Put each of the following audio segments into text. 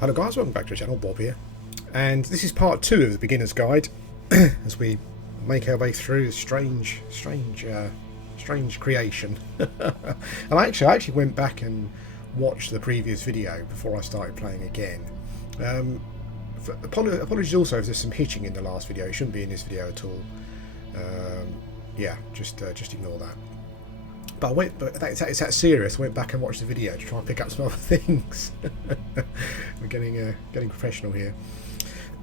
Hello guys, welcome back to the channel, Bob here. And this is part 2 of the beginner's guide as we make our way through the strange creation. And I actually went back and watched the previous video before I started playing again. Apologies also if there's some hitching in the last video. It shouldn't be in this video at all. Yeah, just ignore that. But it's that serious. I went back and watched the video to try and pick up some other things. We're getting professional here.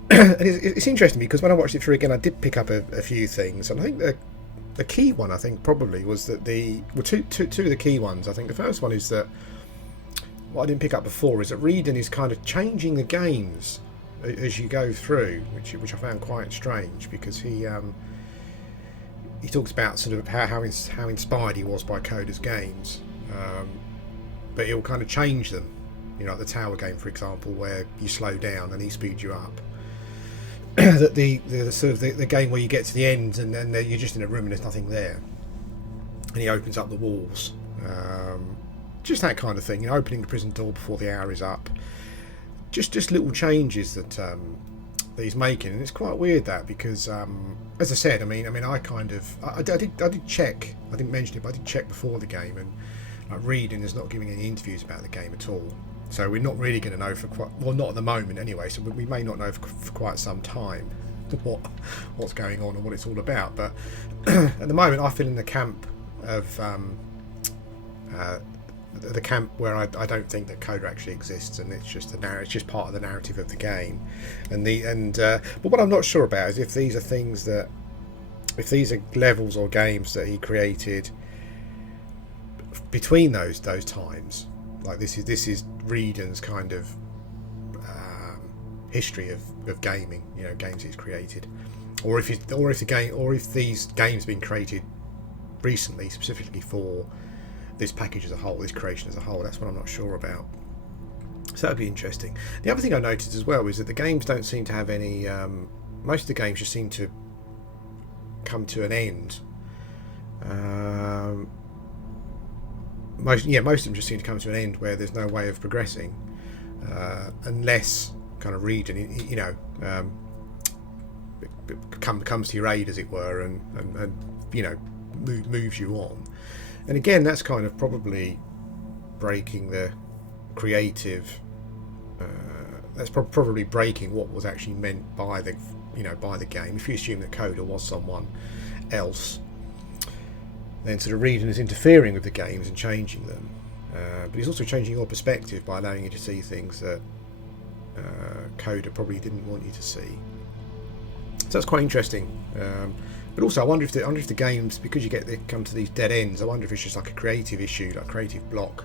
And it's interesting because when I watched it through again, I did pick up a few things, and I think the key one, I think probably was that two of the key ones. I think the first one is that what I didn't pick up before is that Reedon is kind of changing the games as you go through, which I found quite strange, because he talks about sort of how inspired he was by Coda's games, but he'll kind of change them. You know, like the tower game, for example, where you slow down and he speeds you up. That the sort of the game where you get to the end and then you're just in a room and there's nothing there, and he opens up the walls. Just that kind of thing. You know, opening the prison door before the hour is up. Just little changes that he's making, and it's quite weird that, because as I said, I mean I did check. I didn't mention it, but I did check before the game, and like Reedon is not giving any interviews about the game at all. So we're not really going to know not at the moment anyway. So we may not know for quite some time what's going on and what it's all about. But at the moment, I feel in the camp of the camp where I don't think that Coda actually exists, and it's just it's just part of the narrative of the game. But what I'm not sure about is if these are levels or games that he created between those times. Like this is Reedon's kind of history of gaming, you know, games he's created, or if these games have been created recently specifically for this package as a whole, this creation as a whole. That's what I'm not sure about. So that'd be interesting. The other thing I noticed as well is that the games don't seem to have any. Most of the games just seem to come to an end. Most of them just seem to come to an end where there's no way of progressing, unless kind of Reedon, you know, comes to your aid, as it were, and you know, moves you on. And again, that's kind of probably breaking the creative. That's probably breaking what was actually meant by the game. If you assume that Coda was someone else, then sort of Reedon is interfering with the games and changing them. But he's also changing your perspective by allowing you to see things that Coda probably didn't want you to see. So that's quite interesting. But also, I wonder if the games, because they come to these dead ends, I wonder if it's just like a creative issue, like a creative block.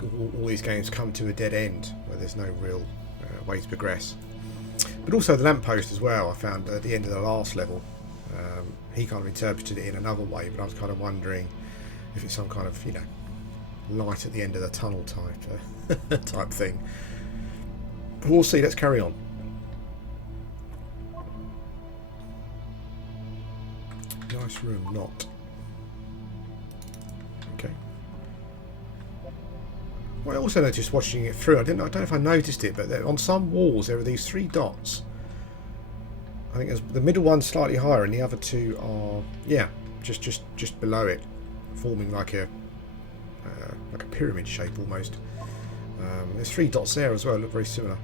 All these games come to a dead end where there's no real way to progress. But also the lamppost as well, I found at the end of the last level. He kind of interpreted it in another way, but I was kind of wondering if it's some kind of, you know, light at the end of the tunnel type thing. We'll see. Let's carry on. Nice room, not. Okay. Well, I also noticed watching it through, I don't know if I noticed it, but on some walls there are these 3 dots. I think the middle one's slightly higher, and the other 2 are, yeah, just below it, forming like a pyramid shape almost. There's 3 dots there as well, look very similar.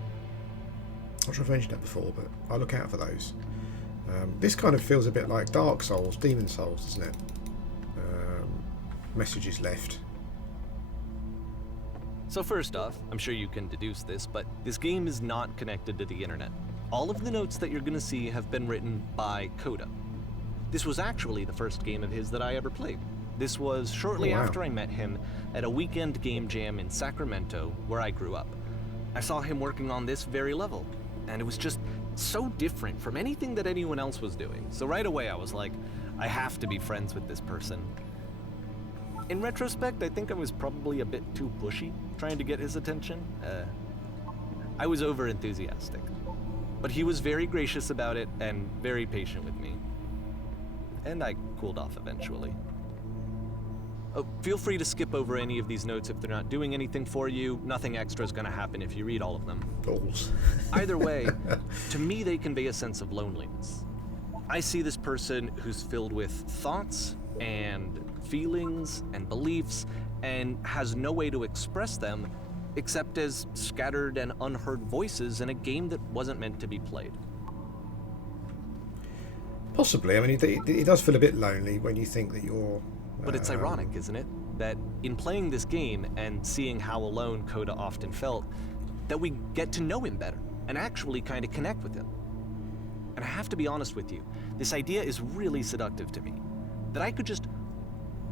Not sure if I mentioned that before, but I'll look out for those. This kind of feels a bit like Dark Souls, Demon Souls, doesn't it? Messages left. So first off, I'm sure you can deduce this, but this game is not connected to the internet. All of the notes that you're going to see have been written by Coda. This was actually the first game of his that I ever played. This was shortly after I met him at a weekend game jam in Sacramento, where I grew up. I saw him working on this very level, and it was just so different from anything that anyone else was doing. So right away I was like, I have to be friends with this person. In retrospect, I think I was probably a bit too pushy trying to get his attention. I was over-enthusiastic. But he was very gracious about it and very patient with me. And I cooled off eventually. Oh, feel free to skip over any of these notes if they're not doing anything for you. Nothing extra is going to happen if you read all of them. Balls. Either way, to me they convey a sense of loneliness. I see this person who's filled with thoughts and feelings and beliefs and has no way to express them except as scattered and unheard voices in a game that wasn't meant to be played. Possibly. I mean, it does feel a bit lonely when you think that you're... But it's ironic, isn't it? That in playing this game and seeing how alone Coda often felt, that we get to know him better and actually kind of connect with him. And I have to be honest with you, this idea is really seductive to me. That I could just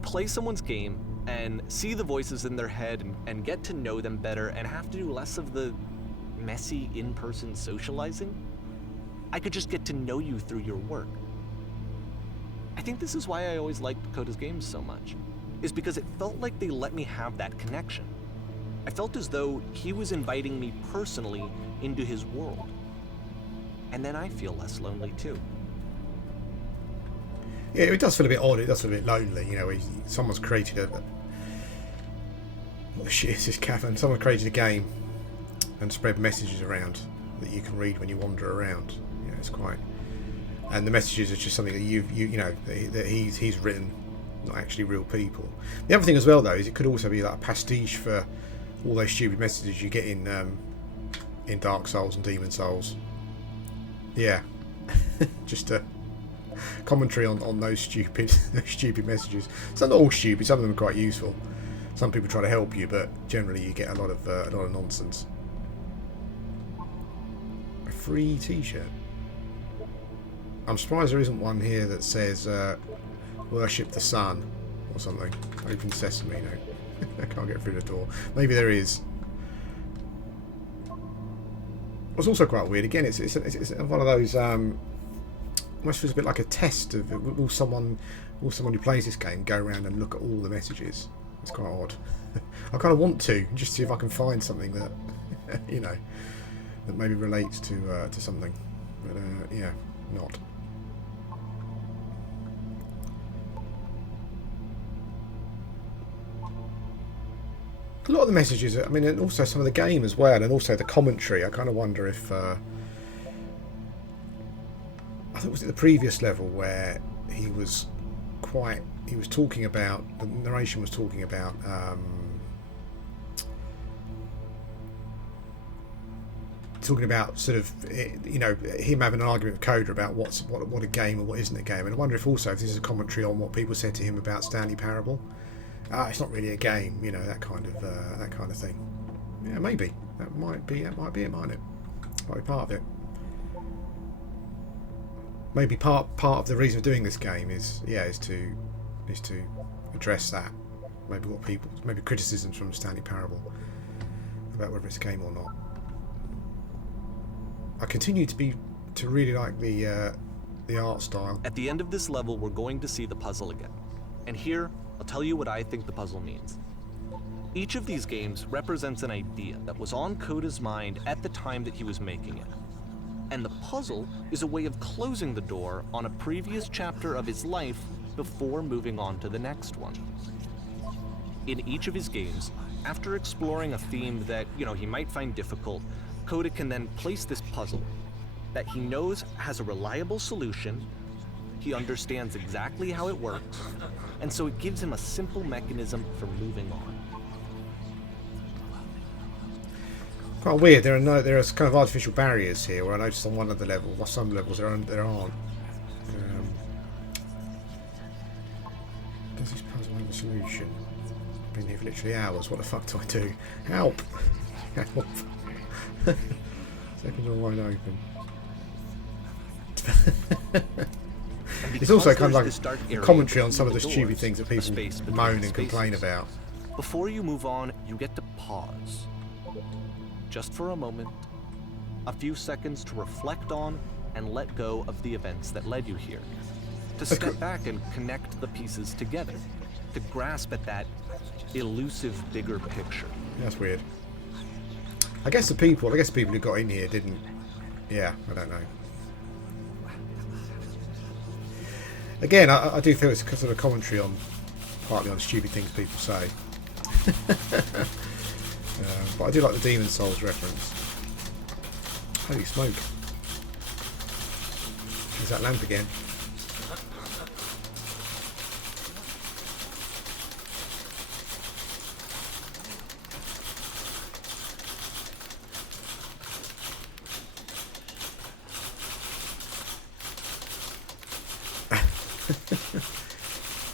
play someone's game and see the voices in their head and get to know them better and have to do less of the messy in-person socializing. I could just get to know you through your work. I think this is why I always liked Coda's games so much, is because it felt like they let me have that connection. I felt as though he was inviting me personally into his world. And then I feel less lonely too. Yeah, it does feel a bit odd, it does feel a bit lonely, you know, someone's created a... What the shit is this, Catherine? Someone created a game and spread messages around that you can read when you wander around. You know, it's quite... And the messages are just something that you know that he's written, not actually real people. The other thing as well, though, is it could also be like a pastiche for all those stupid messages you get in Dark Souls and Demon Souls. Yeah, just a commentary on those stupid messages. So not all stupid. Some of them are quite useful. Some people try to help you, but generally you get a lot of nonsense. A free T-shirt. I'm surprised there isn't one here that says worship the sun or something. Open sesame, no. I can't get through the door. Maybe there is. What's also quite weird, again, it's one of those, almost feels a bit like a test of, will someone who plays this game go around and look at all the messages? It's quite odd. I kind of want to, just see if I can find something that, you know, that maybe relates to something. But, yeah, not. A lot of the messages, I mean, and also some of the game as well, and also the commentary. I kind of wonder if I think it was at the previous level where he was talking about, the narration was talking about sort of, you know, him having an argument with Coda about what a game and what isn't a game. And I wonder if also if this is a commentary on what people said to him about Stanley Parable. It's not really a game, you know, that kind of thing. Yeah, maybe that might be it, mightn't it? Might be part of it. Maybe part of the reason for doing this game is to address that. Maybe criticisms from Stanley Parable about whether it's a game or not. I continue to really like the art style. At the end of this level, we're going to see the puzzle again, and here I'll tell you what I think the puzzle means. Each of these games represents an idea that was on Coda's mind at the time that he was making it. And the puzzle is a way of closing the door on a previous chapter of his life before moving on to the next one. In each of his games, after exploring a theme that, you know, he might find difficult, Coda can then place this puzzle that he knows has a reliable solution, he understands exactly how it works, and so it gives him a simple mechanism for moving on. Quite weird. There are kind of artificial barriers here. Where I noticed on one of the levels, or some levels there aren't. Does this puzzle have a solution? I've been here for literally hours. What the fuck do I do? Help! Help! Second door wide open. It's also kind of like a commentary on some of the stupid things that people moan and complain about. Before you move on, you get to pause. Just for a moment. A few seconds to reflect on and let go of the events that led you here. To step back and connect the pieces together. To grasp at that elusive bigger picture. That's weird. I guess the people who got in here didn't... Yeah, I don't know. Again, I do feel it's sort of a commentary on partly on stupid things people say. But I do like the Demon Souls reference. Holy smoke. There's that lamp again.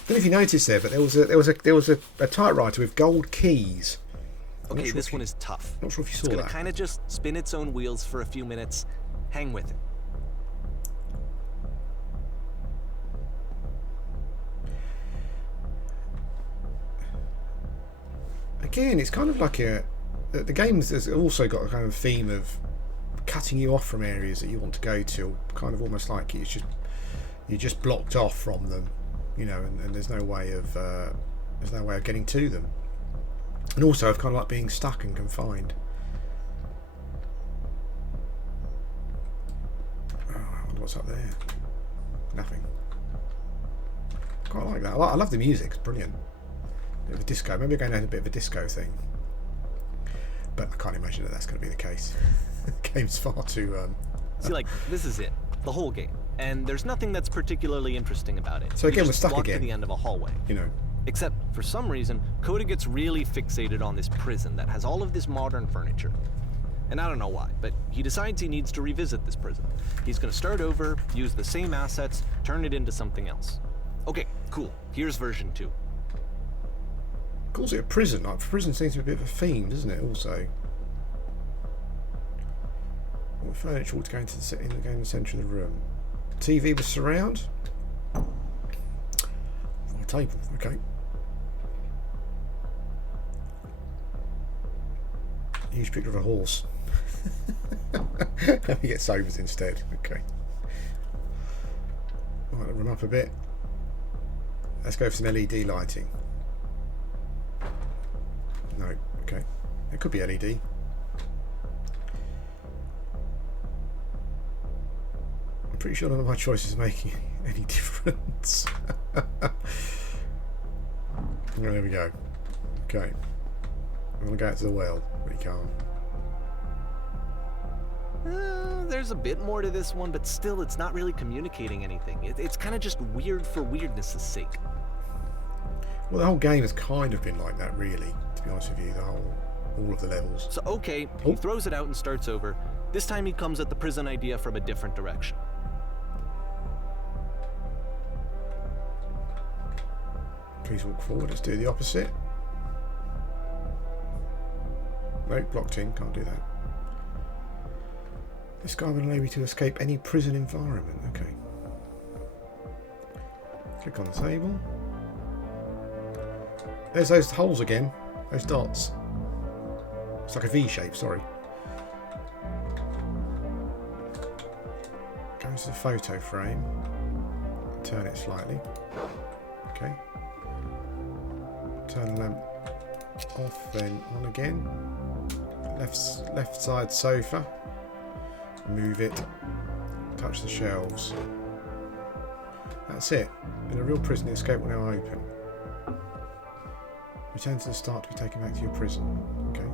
I don't know if you noticed there, but there was a typewriter with gold keys. Okay, this one is tough. Not sure if you saw that. It's that. gonna kind of just spin its own wheels for a few minutes. Hang with it. Again, it's kind of like the games has also got a kind of theme of cutting you off from areas that you want to go to, kind of almost like you're just blocked off from them, you know, and there's no way of getting to them. And also, I've kind of like being stuck and confined. Oh, I wonder what's up there. Nothing. Quite like that. I love the music. It's brilliant. Bit of a disco. Maybe going down a bit of a disco thing. But I can't imagine that that's going to be the case. The game's far too... See, like, this is it. The whole game. And there's nothing that's particularly interesting about it. So again, we're stuck walk again. To the end of a hallway. You know. Except, for some reason, Coda gets really fixated on this prison that has all of this modern furniture. And I don't know why, but he decides he needs to revisit this prison. He's going to start over, use the same assets, turn it into something else. Okay, cool. Here's version 2. Calls it a prison. Like, prison seems to be a bit of a theme, doesn't it, also? Well, furniture ought to go into the centre of the room. TV with surround. Oh, a table, okay. Huge picture of a horse. Let me get sofas instead. Okay. Right, I'll run up a bit. Let's go for some LED lighting. No, okay. It could be LED. I'm pretty sure none of my choices are making any difference. There we go. Okay. I'm going to go out to the well. Really calm. There's a bit more to this one, but still, it's not really communicating anything. It's kind of just weird for weirdness' sake. Well, the whole game has kind of been like that, really, to be honest with you, all of the levels. So, okay, he throws it out and starts over. This time he comes at the prison idea from a different direction. Please walk forward. Let's do the opposite. Nope, blocked in. Can't do that. This guy will enable you to escape any prison environment. Okay. Click on the table. There's those holes again. Those dots. It's like a V shape, sorry. Go to the photo frame. Turn it slightly. Okay. Turn the lamp off, then on again. Left side sofa. Move it. Touch the shelves. That's it. In a real prison, the escape will now open. Return to the start to be taken back to your prison. Okay.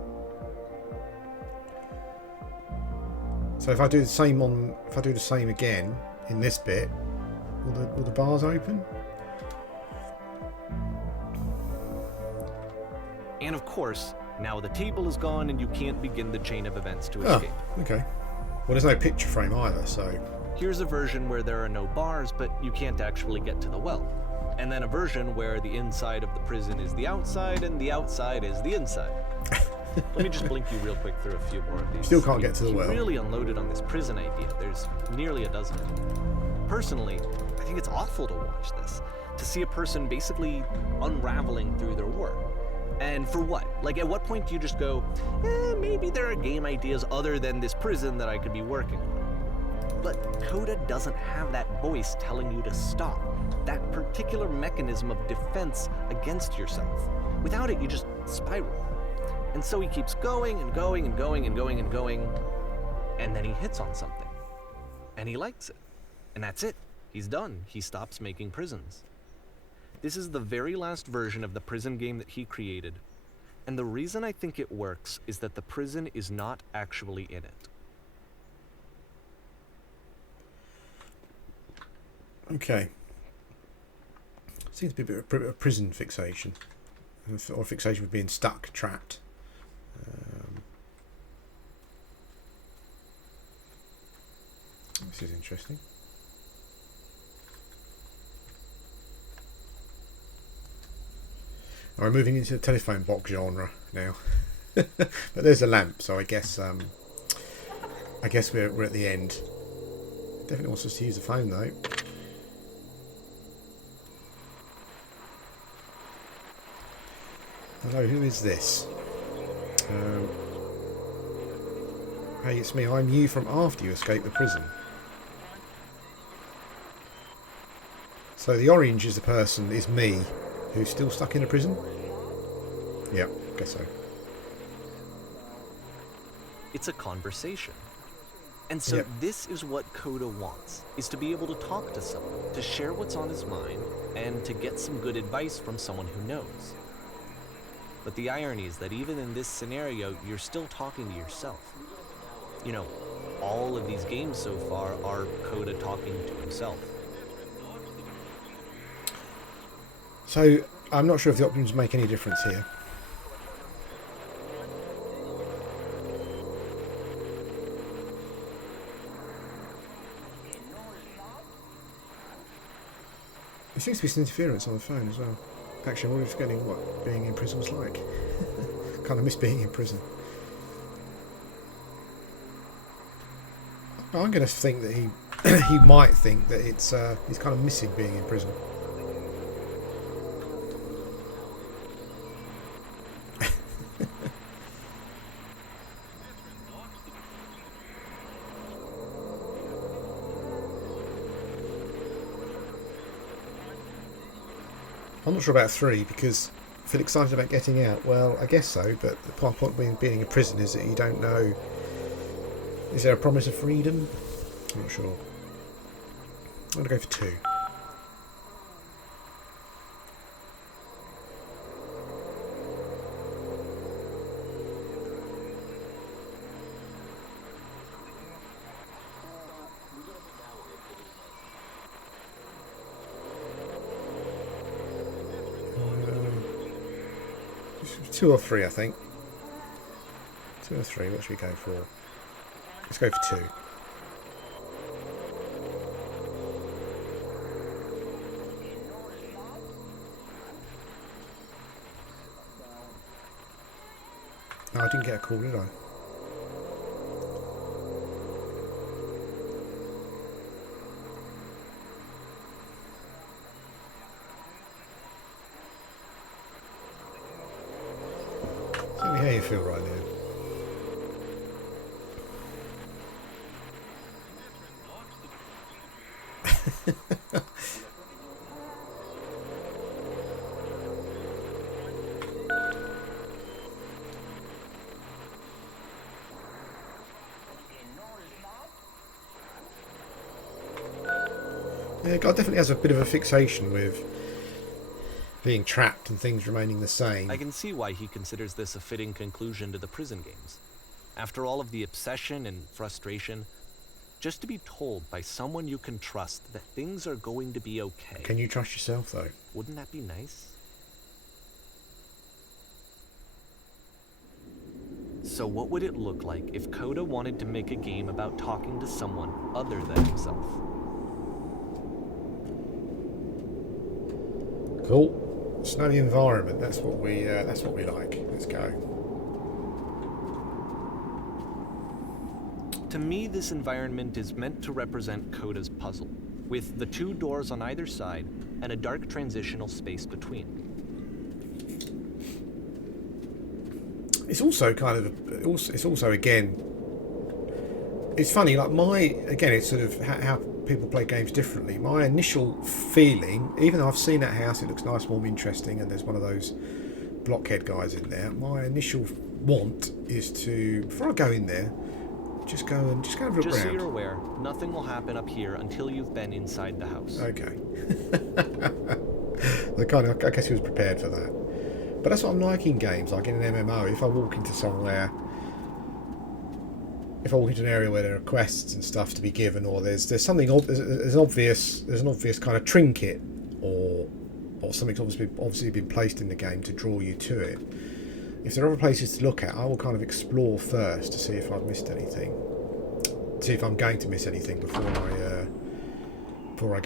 So if I do the same again in this bit, will the bars open? And of course, now the table is gone and you can't begin the chain of events to escape. Okay. Well, there's no picture frame either, so... Here's a version where there are no bars, but you can't actually get to the well. And then a version where the inside of the prison is the outside and the outside is the inside. Let me just blink you real quick through a few more of these. Still can't get to the well. He really unloaded on this prison idea. There's nearly a dozen. Personally, I think it's awful to watch this. To see a person basically unraveling through their work. And for what? Like, at what point do you just go, maybe there are game ideas other than this prison that I could be working on? But Coda doesn't have that voice telling you to stop. That particular mechanism of defense against yourself. Without it, you just spiral. And so he keeps going and going and going and going and going. And then he hits on something. And he likes it. And that's it. He's done. He stops making prisons. This is the very last version of the prison game that he created. And the reason I think it works is that the prison is not actually in it. Okay. Seems to be a bit of a prison fixation. Or fixation with being stuck, trapped. This is interesting. We're moving into the telephone box genre now. But there's a lamp, so I guess we're at the end. Definitely wants us to use the phone though. Hello, who is this? Hey, it's me. I'm you from after you escaped the prison. So the orange is the person, is me, who's still stuck in a prison? Yeah, guess so. It's a conversation. And so this is what Coda wants, is to be able to talk to someone, to share what's on his mind, and to get some good advice from someone who knows. But the irony is that even in this scenario, you're still talking to yourself. You know, all of these games so far are Coda talking to himself. So, I'm not sure if the options make any difference here. There seems to be some interference on the phone as well. Actually, I'm already forgetting what being in prison was like. Kind of miss being in prison. I'm going to think that he might think that it's he's kind of missing being in prison. I'm not sure about 3 because I feel excited about getting out. Well, I guess so, but the point of being in prison is that you don't know. Is there a promise of freedom? I'm not sure. I'm going to go for 2. Two or 3, I think. 2 or 3. What should we go for? Let's go for 2. Oh, I didn't get a call, did I? Tell me how you feel right now. Yeah, God definitely has a bit of a fixation with being trapped and things remaining the same. I can see why he considers this a fitting conclusion to the prison games. After all of the obsession and frustration, just to be told by someone you can trust that things are going to be okay. Can you trust yourself, though? Wouldn't that be nice? So what would it look like if Coda wanted to make a game about talking to someone other than himself? Cool. Snowy environment. That's what we like. Let's go. To me, this environment is meant to represent Coda's puzzle, with the 2 doors on either side and a dark transitional space between. It's also kind of it's also again. It's funny. Like it's sort of how people play games differently. My initial feeling, even though I've seen that house, it looks nice, warm, interesting, and there's one of those blockhead guys in there. My initial want is to, before I go in there, just go and have a look Just around. so you're aware, nothing will happen up here until you've been inside the house. Okay. I guess he was prepared for that. But that's what I'm like in games, like in an MMO. If I walk into somewhere, if I walk into an area where there are quests and stuff to be given, or there's something there's an obvious kind of trinket, or something's obviously been placed in the game to draw you to it. If there are other places to look at, I will kind of explore first to see if I've missed anything, see if I'm going to miss anything before I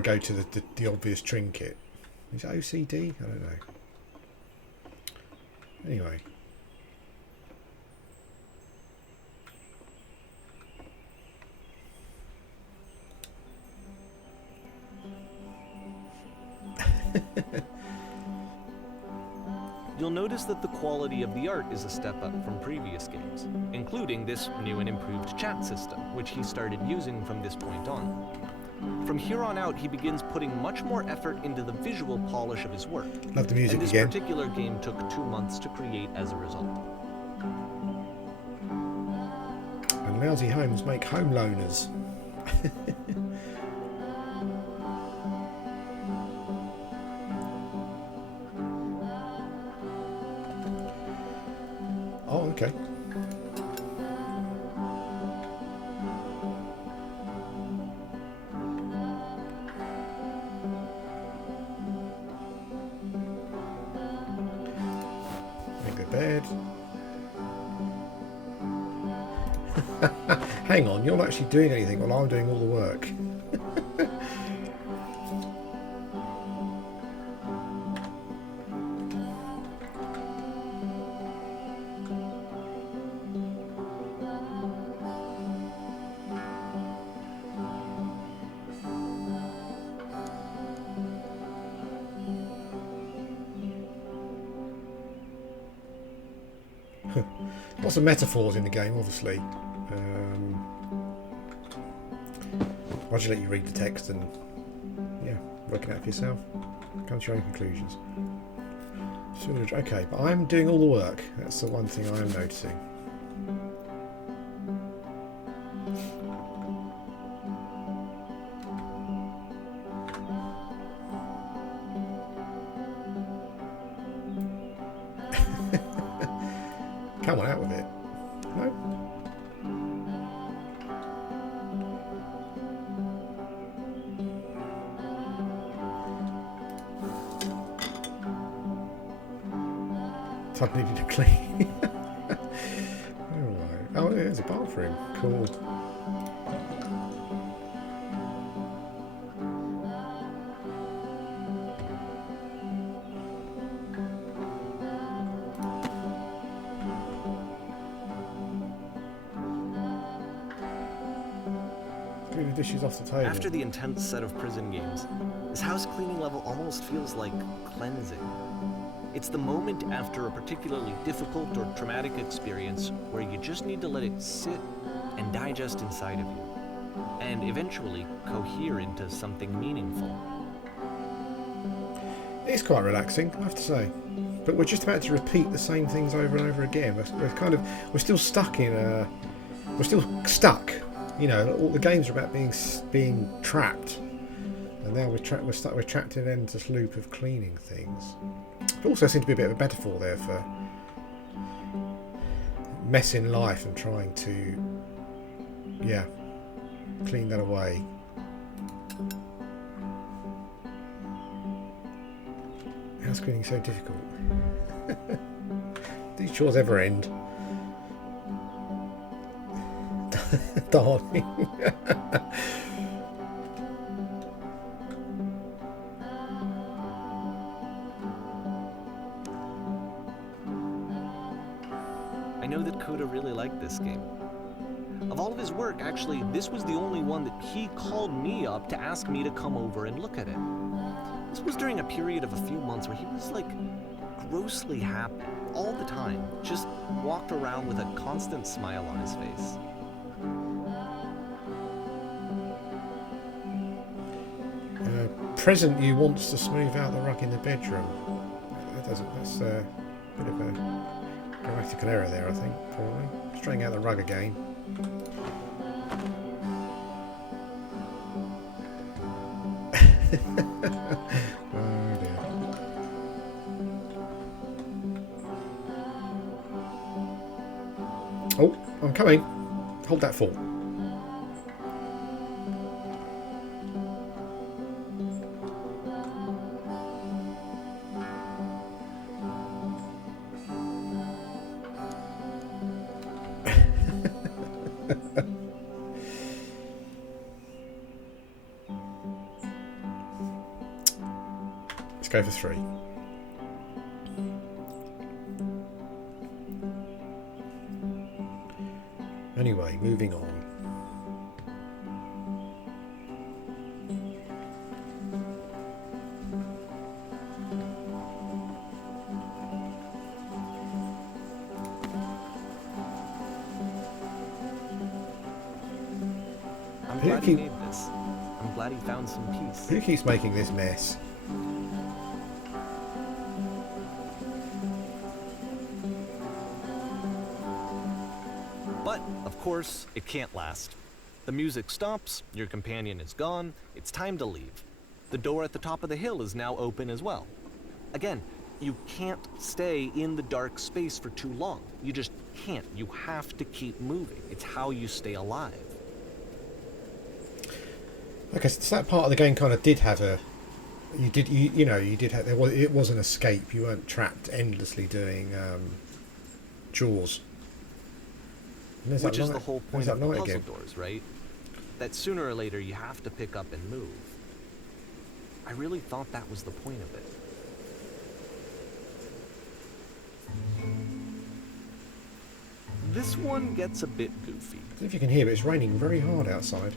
go to the obvious trinket. Is it OCD? I don't know. Anyway. You'll notice that the quality of the art is a step up from previous games, including this new and improved chat system, which he started using from this point on. From here on out, he begins putting much more effort into the visual polish of his work. Love the music and this again. particular game took 2 months to create as a result. And lousy homes make home loaners. Oh, okay. Make the bed. Hang on, you're not actually doing anything while I'm doing all the work. Lots of metaphors in the game, obviously. I'll just let you read the text and, yeah, work it out for yourself. Come to your own conclusions. Okay, but I'm doing all the work. That's the one thing I am noticing. Come on, out with it. No? Something needed to clean. Alright. Oh, there's a bathroom. Cool. Clean the dishes off the table. After the intense set of prison games, this house cleaning level almost feels like cleansing. It's the moment after a particularly difficult or traumatic experience where you just need to let it sit and digest inside of you, and eventually cohere into something meaningful. It's quite relaxing, I have to say. But we're just about to repeat the same things over and over again. We're still stuck in we're still stuck. You know, all the games are about being trapped, and now we're trapped in an endless loop of cleaning things. But also seems to be a bit of a metaphor there for messing life and trying to, yeah, clean that away. How's cleaning so difficult? These chores ever end? Darling. I know that Coda really liked this game. Of all of his work, actually, this was the only one that he called me up to ask me to come over and look at it. This was during a period of a few months where he was like grossly happy all the time, just walked around with a constant smile on his face. Present you wants to smooth out the rug in the bedroom. That's a bit of a grammatical error there, I think, probably. Straying out the rug again. Oh dear. Oh, I'm coming. Hold that thought. Let's go for 3. Anyway, moving on. I'm glad he made this. I'm glad he found some peace. Who keeps making this mess? But, of course, it can't last. The music stops, your companion is gone, it's time to leave. The door at the top of the hill is now open as well. Again, you can't stay in the dark space for too long. You just can't. You have to keep moving. It's how you stay alive. Okay, so that part of the game kind of did have a... You did have... It was an escape. You weren't trapped endlessly doing Jaws. Which is the whole point of the puzzle again. doors, right? That sooner or later you have to pick up and move. I really thought that was the point of it. This one gets a bit goofy. I don't know if you can hear, but it's raining very hard outside.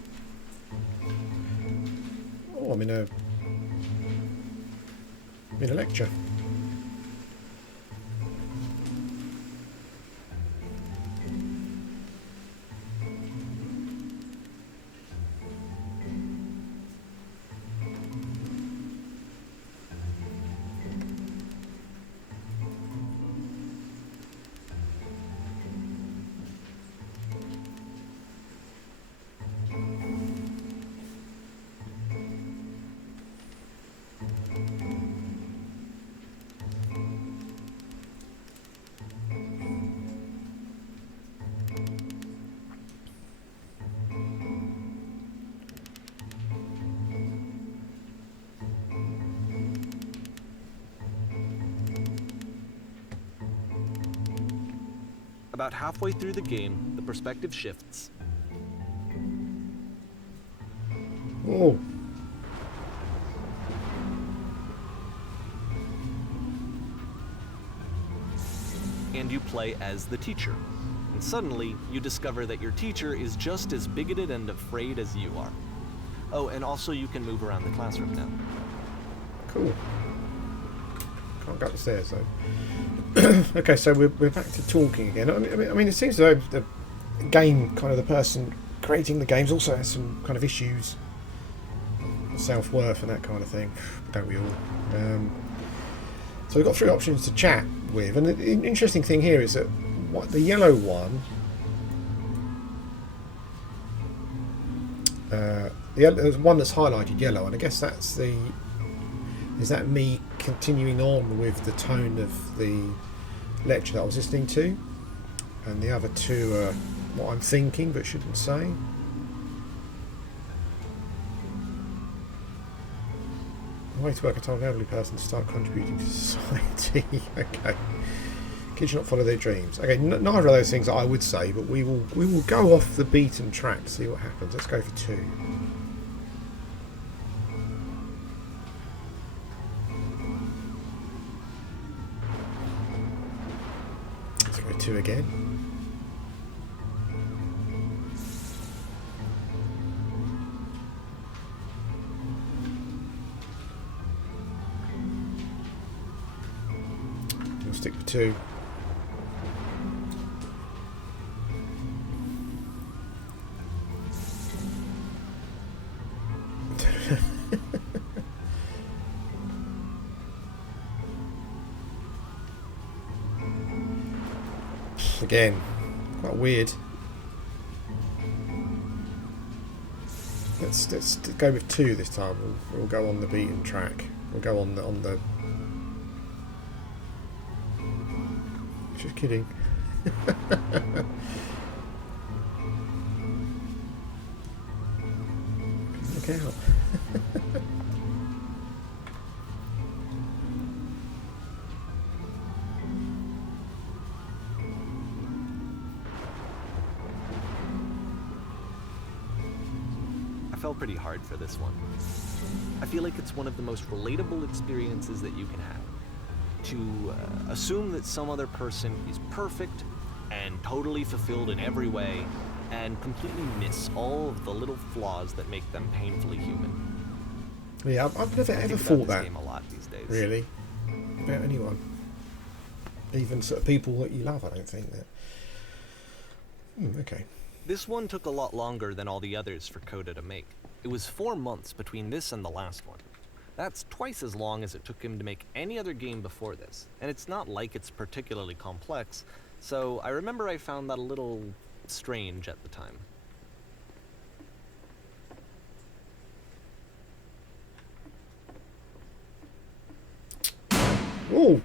Oh, I'm in a lecture. About halfway through the game, the perspective shifts. Oh. And you play as the teacher. And suddenly, you discover that your teacher is just as bigoted and afraid as you are. Oh, and also you can move around the classroom now. Cool. Can't go up the stairs though. Okay, so we're back to talking again. I mean, it seems as though the game, kind of the person creating the games, also has some kind of issues, self-worth and that kind of thing. Don't we all? So we've got 3 options to chat with, and the interesting thing here is that the yellow one, there's one that's highlighted yellow, and I guess that's the. Is that me continuing on with the tone of the lecture that I was listening to? And the other 2 are what I'm thinking but shouldn't say. A way to work a time elderly person to start contributing to society. Okay. Kids should not follow their dreams. Okay, neither of those things I would say, but we will go off the beaten track, see what happens. Let's go for 2. Let's go 2 again. We'll stick with 2. Again, quite weird. Let's go with 2 this time. We'll go on the beaten track. We'll go on the. Just kidding. back out. I fell pretty hard for this one. I feel like it's one of the most relatable experiences that you can have. To assume that some other person is perfect and totally fulfilled in every way, and completely miss all of the little flaws that make them painfully human. Yeah, I've never ever think thought about this that. game a lot these days. Really, about anyone, even sort of people that you love. I don't think that. Okay. This one took a lot longer than all the others for Coda to make. It was 4 months between this and the last one. That's twice as long as it took him to make any other game before this, and it's not like it's particularly complex, so I remember I found that a little strange at the time. Oh!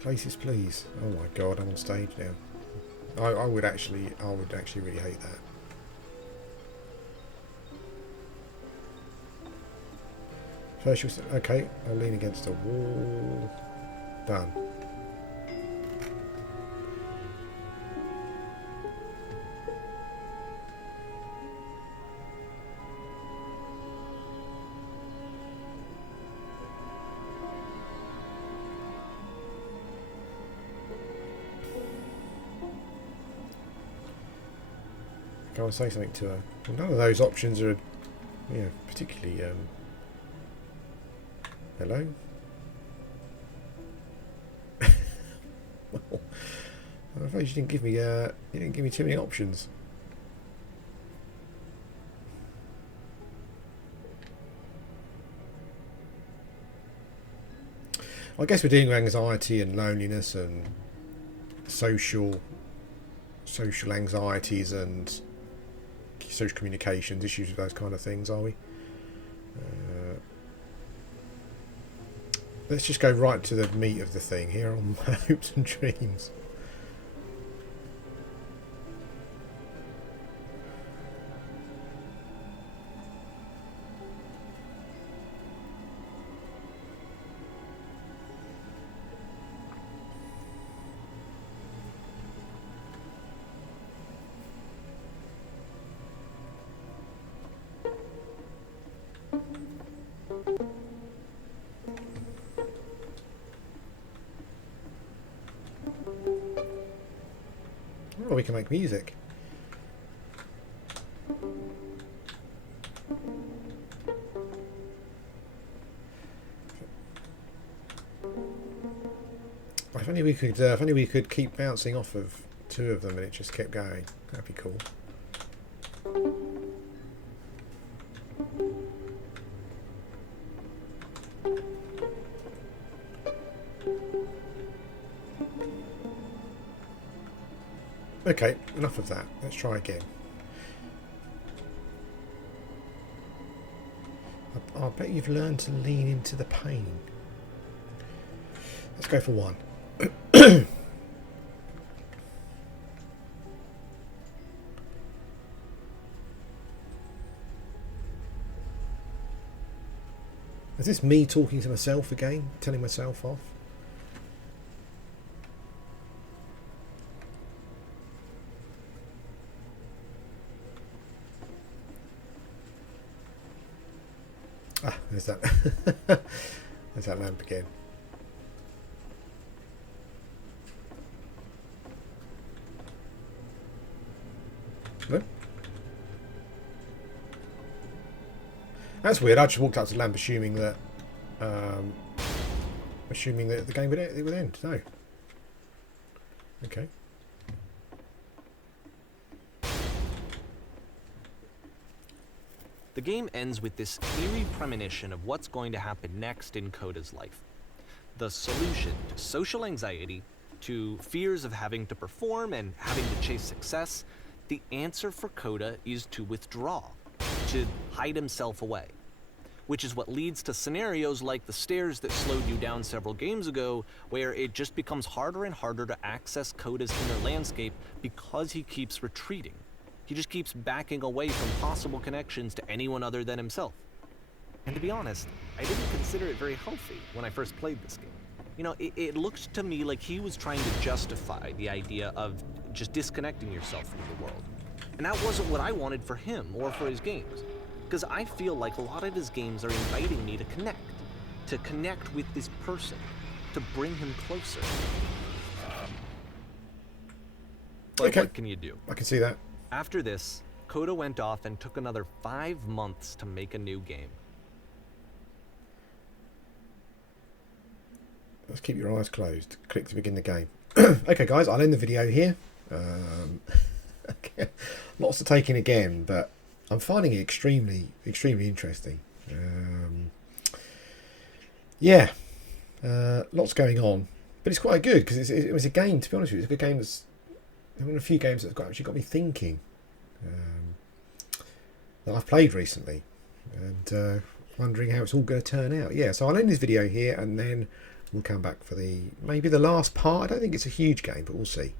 Places, please. Oh my god, I'm on stage now. I would actually really hate that. First, okay, I'll lean against a wall. Done. Go and say something to her. Well, none of those options are, particularly. Hello. Well, I'm afraid you didn't give me too many options. I guess we're dealing with anxiety and loneliness and social anxieties and social communications issues with those kind of things, are we? Let's just go right to the meat of the thing here on my hopes and dreams. Oh, we can make music. If only we could keep bouncing off of two of them and it just kept going. That'd be cool. Okay, enough of that. Let's try again. I bet you've learned to lean into the pain. Let's go for one. Is this me talking to myself again? Telling myself off? Ah, there's that. There's that lamp again. No? That's weird. I just walked up to the lamp assuming that the game would end. No. Okay. The game ends with this eerie premonition of what's going to happen next in Coda's life. The solution to social anxiety, to fears of having to perform and having to chase success, the answer for Coda is to withdraw, to hide himself away. Which is what leads to scenarios like the stairs that slowed you down several games ago, where it just becomes harder and harder to access Coda's inner landscape because he keeps retreating, He just keeps backing away from possible connections to anyone other than himself. And to be honest, I didn't consider it very healthy when I first played this game. You know, it looked to me like he was trying to justify the idea of just disconnecting yourself from the world. And that wasn't what I wanted for him or for his games. Because I feel like a lot of his games are inviting me to connect with this person, to bring him closer. But Okay. what can you do? I can see that. After this, Coda went off and took another 5 months to make a new game. Let's keep your eyes closed. Click to begin the game. Okay, guys, I'll end the video here. Okay. Lots to take in again, but I'm finding it extremely interesting. Yeah, lots going on, but it's quite good because it was a game. To be honest with you, it's a good game. That's one of a few games that's actually got me thinking that I've played recently, and wondering how it's all going to turn out. Yeah, so I'll end this video here, and then we'll come back for maybe the last part. I don't think it's a huge game, but we'll see.